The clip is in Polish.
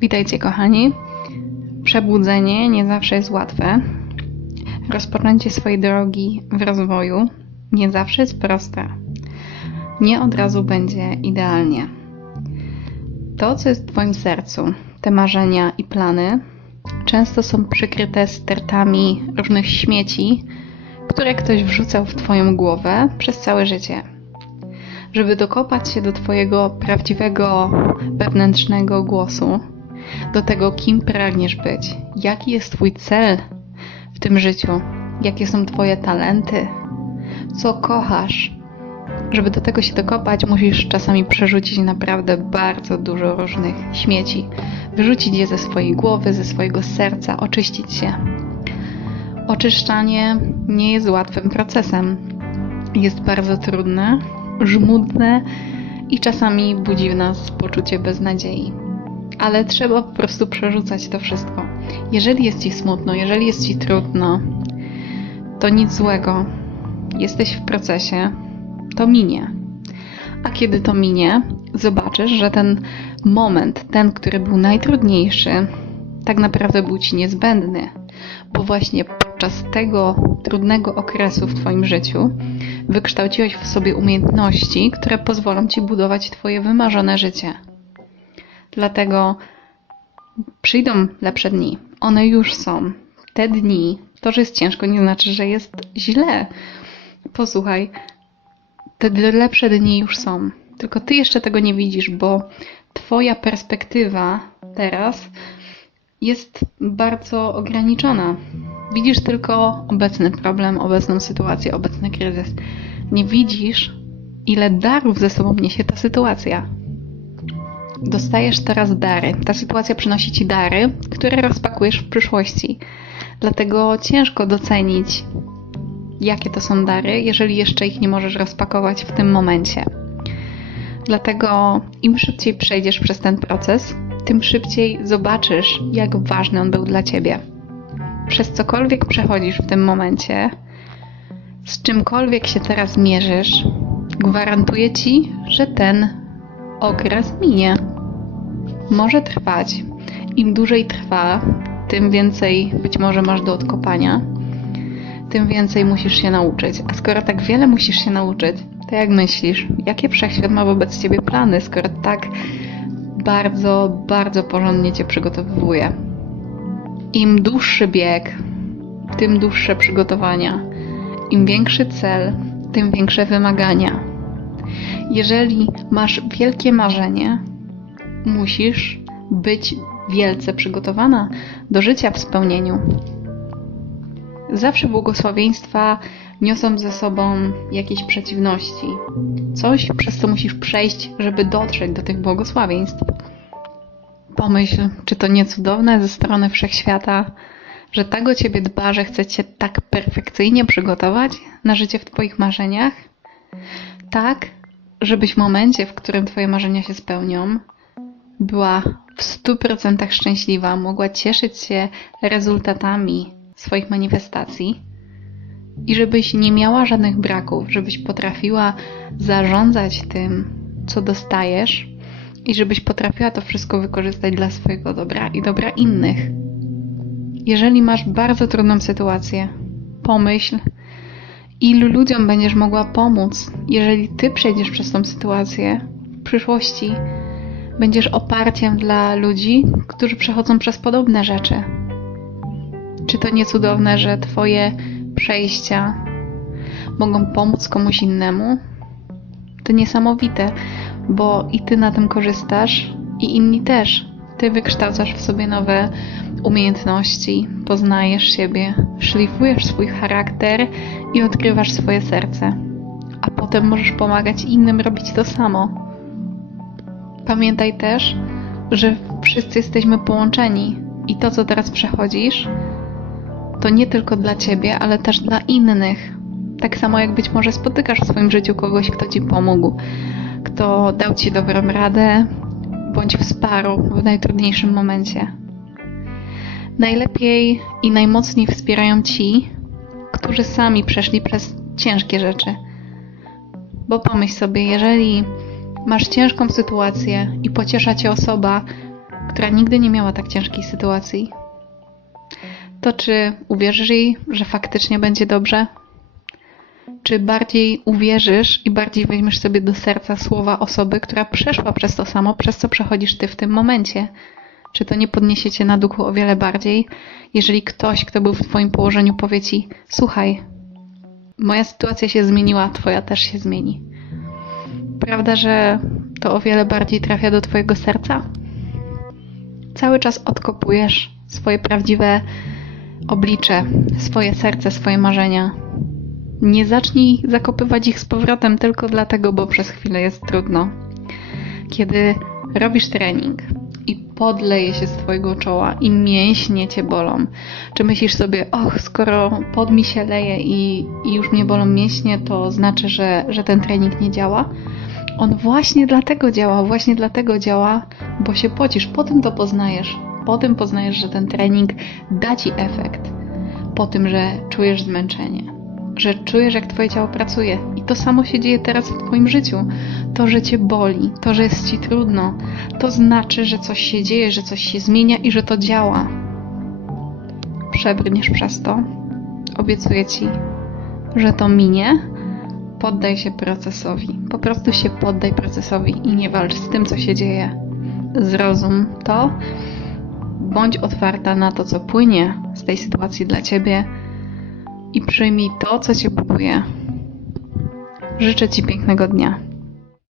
Witajcie, kochani. Przebudzenie nie zawsze jest łatwe. Rozpoczęcie swojej drogi w rozwoju nie zawsze jest proste. Nie od razu będzie idealnie. To, co jest w Twoim sercu, te marzenia i plany, często są przykryte stertami różnych śmieci, które ktoś wrzucał w Twoją głowę przez całe życie. Żeby dokopać się do Twojego prawdziwego wewnętrznego głosu, do tego, kim pragniesz być, jaki jest Twój cel w tym życiu, jakie są Twoje talenty, co kochasz. Żeby do tego się dokopać, musisz czasami przerzucić naprawdę bardzo dużo różnych śmieci, wyrzucić je ze swojej głowy, ze swojego serca, oczyścić się. Oczyszczanie nie jest łatwym procesem. Jest bardzo trudne, żmudne i czasami budzi w nas poczucie beznadziei. Ale trzeba po prostu przerzucać to wszystko. Jeżeli jest ci smutno, jeżeli jest ci trudno, to nic złego. Jesteś w procesie, to minie. A kiedy to minie, zobaczysz, że ten moment, ten, który był najtrudniejszy, tak naprawdę był ci niezbędny, bo właśnie podczas tego trudnego okresu w Twoim życiu wykształciłeś w sobie umiejętności, które pozwolą Ci budować Twoje wymarzone życie. Dlatego przyjdą lepsze dni. One już są. Te dni, to, że jest ciężko, nie znaczy, że jest źle. Posłuchaj, te lepsze dni już są. Tylko ty jeszcze tego nie widzisz, bo twoja perspektywa teraz jest bardzo ograniczona. Widzisz tylko obecny problem, obecną sytuację, obecny kryzys. Nie widzisz, ile darów ze sobą niesie ta sytuacja. Dostajesz teraz dary. Ta sytuacja przynosi ci dary, które rozpakujesz w przyszłości. Dlatego ciężko docenić, jakie to są dary, jeżeli jeszcze ich nie możesz rozpakować w tym momencie. Dlatego im szybciej przejdziesz przez ten proces, tym szybciej zobaczysz, jak ważny on był dla ciebie. Przez cokolwiek przechodzisz w tym momencie, z czymkolwiek się teraz mierzysz, gwarantuję ci, że ten okres minie. Może trwać. Im dłużej trwa, tym więcej być może masz do odkopania, tym więcej musisz się nauczyć. A skoro tak wiele musisz się nauczyć, to jak myślisz, jakie wszechświat ma wobec ciebie plany, skoro tak bardzo, bardzo porządnie cię przygotowuje? Im dłuższy bieg, tym dłuższe przygotowania. Im większy cel, tym większe wymagania. Jeżeli masz wielkie marzenie, musisz być wielce przygotowana do życia w spełnieniu. Zawsze błogosławieństwa niosą ze sobą jakieś przeciwności. Coś, przez co musisz przejść, żeby dotrzeć do tych błogosławieństw. Pomyśl, czy to nie cudowne ze strony wszechświata, że tak o ciebie dba, że chce cię tak perfekcyjnie przygotować na życie w twoich marzeniach? Tak, żebyś w momencie, w którym twoje marzenia się spełnią, była w 100% szczęśliwa, mogła cieszyć się rezultatami swoich manifestacji i żebyś nie miała żadnych braków, żebyś potrafiła zarządzać tym, co dostajesz i żebyś potrafiła to wszystko wykorzystać dla swojego dobra i dobra innych. Jeżeli masz bardzo trudną sytuację, pomyśl, ilu ludziom będziesz mogła pomóc, jeżeli ty przejdziesz przez tą sytuację w przyszłości. Będziesz oparciem dla ludzi, którzy przechodzą przez podobne rzeczy. Czy to nie cudowne, że Twoje przejścia mogą pomóc komuś innemu? To niesamowite, bo i Ty na tym korzystasz, i inni też. Ty wykształcasz w sobie nowe umiejętności, poznajesz siebie, szlifujesz swój charakter i odkrywasz swoje serce. A potem możesz pomagać innym robić to samo. Pamiętaj też, że wszyscy jesteśmy połączeni i to, co teraz przechodzisz, to nie tylko dla ciebie, ale też dla innych. Tak samo jak być może spotykasz w swoim życiu kogoś, kto ci pomógł, kto dał ci dobrą radę, bądź wsparł w najtrudniejszym momencie. Najlepiej i najmocniej wspierają ci, którzy sami przeszli przez ciężkie rzeczy. Bo pomyśl sobie, jeżeli masz ciężką sytuację i pociesza cię osoba, która nigdy nie miała tak ciężkiej sytuacji, to czy uwierzysz jej, że faktycznie będzie dobrze? Czy bardziej uwierzysz i bardziej weźmiesz sobie do serca słowa osoby, która przeszła przez to samo, przez co przechodzisz ty w tym momencie? Czy to nie podniesie cię na duchu o wiele bardziej, jeżeli ktoś, kto był w twoim położeniu, powie ci: Słuchaj, moja sytuacja się zmieniła, twoja też się zmieni. Prawda, że to o wiele bardziej trafia do twojego serca? Cały czas odkopujesz swoje prawdziwe oblicze, swoje serce, swoje marzenia. Nie zacznij zakopywać ich z powrotem tylko dlatego, bo przez chwilę jest trudno. Kiedy robisz trening i podleje się z twojego czoła i mięśnie cię bolą, czy myślisz sobie, och, skoro pod mi się leje i, i już mnie bolą mięśnie, to znaczy, że, że ten trening nie działa? On właśnie dlatego działa, właśnie dlatego działa, bo się pocisz, potem to poznajesz. Potem poznajesz, że ten trening da ci efekt. Po tym, że czujesz zmęczenie, że czujesz, jak twoje ciało pracuje. I to samo się dzieje teraz w twoim życiu. To, że cię boli, to, że jest ci trudno, to znaczy, że coś się dzieje, że coś się zmienia i że to działa. Przebrniesz przez to. Obiecuję ci, że to minie. Poddaj się procesowi. Po prostu się poddaj procesowi i nie walcz z tym, co się dzieje. Zrozum to. Bądź otwarta na to, co płynie z tej sytuacji dla ciebie i przyjmij to, co cię buduje. Życzę ci pięknego dnia.